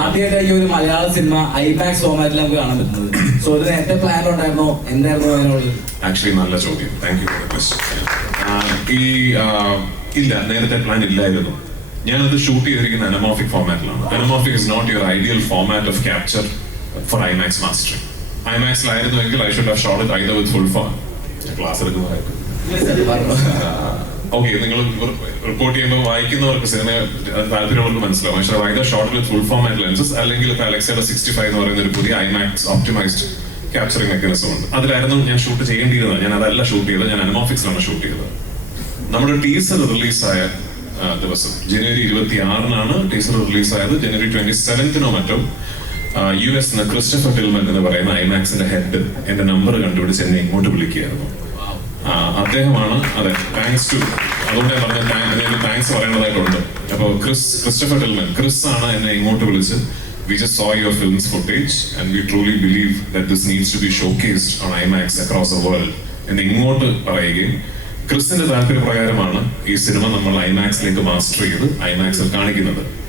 ആദ്യമായിട്ട് ഈ ഒരു മലയാള സിനിമ ഐമാക്സ് ഫോമാറ്റിൽ നമുക്ക് കാണാൻ പറ്റുന്നത്. സോ ഇത് നേരത്തെ പ്ലാൻ ഉണ്ടായിരുന്നോ, എന്തായിരുന്നു അതിനോട്? ആക്ച്വലി നല്ല ചോദ്യം, thank you for the question. ഇല്ല, നേരത്തെ പ്ലാൻ ഇല്ലായിരുന്നു. ഞാനത് ഷൂട്ട് ചെയ്തിരിക്കുന്ന അനമോർഫിക് ഫോമാറ്റിലാണ്. Anamorphic is not your ideal format of capture for IMAX mastering. ഐമാക്സിലായിരുന്നുവെങ്കിൽ I should have shot it either with full form. Class എടുക്കുന്നതായിട്ട് ഓക്കെ, നിങ്ങൾ റിപ്പോർട്ട് ചെയ്യുമ്പോൾ വായിക്കുന്നവർക്ക് സിനിമ താല്പര്യമുള്ളവർക്ക് മനസ്സിലാവും. പക്ഷേ either shot with full format lenses അല്ലെങ്കിൽ ഇപ്പോൾ അലക്സയുടെ 65 എന്ന് പറയുന്ന ഒരു പുതിയ ഐമാക്സ് ഓപ്റ്റിമൈസ്ഡ് ക്യാപ്ചറിംഗ് മെക്കാനിസം ഉണ്ട്. അതിലായിരുന്നു ഞാൻ ഷൂട്ട് ചെയ്യേണ്ടിയിരുന്നത്. ഞാൻ അതല്ല ഷൂട്ട് ചെയ്തത്, ഞാൻ അനമോർഫിക്സിലാണ് ഷൂട്ട് ചെയ്തത്. നമ്മുടെ ടീസർ റിലീസായ ദിവസം ജനുവരി 26-നാണ് ടീസർ റിലീസായത്. ജനുവരി 27-നോ മറ്റോ US ക്രിസ്റ്റഫർ ടിൽമൻ എന്ന് പറയുന്ന ഐമാക്സിന്റെ ഹെഡ് എന്റെ നമ്പർ കണ്ടുപിടിച്ച് എന്നെ ഇങ്ങോട്ട് വിളിക്കുകയായിരുന്നു. അദ്ദേഹമാണ്, അതെ, താങ്ക്സ് ടു, അതുകൊണ്ട് ഞാൻ പറഞ്ഞ താങ്ക്സ് പറയേണ്ടതായിട്ടുണ്ട്. അപ്പോൾ ക്രിസ്റ്റഫർ ടിൽമൻ, ക്രിസ് ആണ് എന്നെ ഇങ്ങോട്ട് വിളിച്ച് we just saw your film's footage and we truly believe that this needs to be showcased on IMAX across the world എന്ന് ഇങ്ങോട്ട് പറയുകയും ക്രിസിന്റെ താല്പര്യപ്രകാരമാണ് ഈ സിനിമ നമ്മൾ ഐമാക്സിലേക്ക് മാസ്റ്റർ ചെയ്ത് ഐമാക്സിൽ കാണിക്കുന്നത്.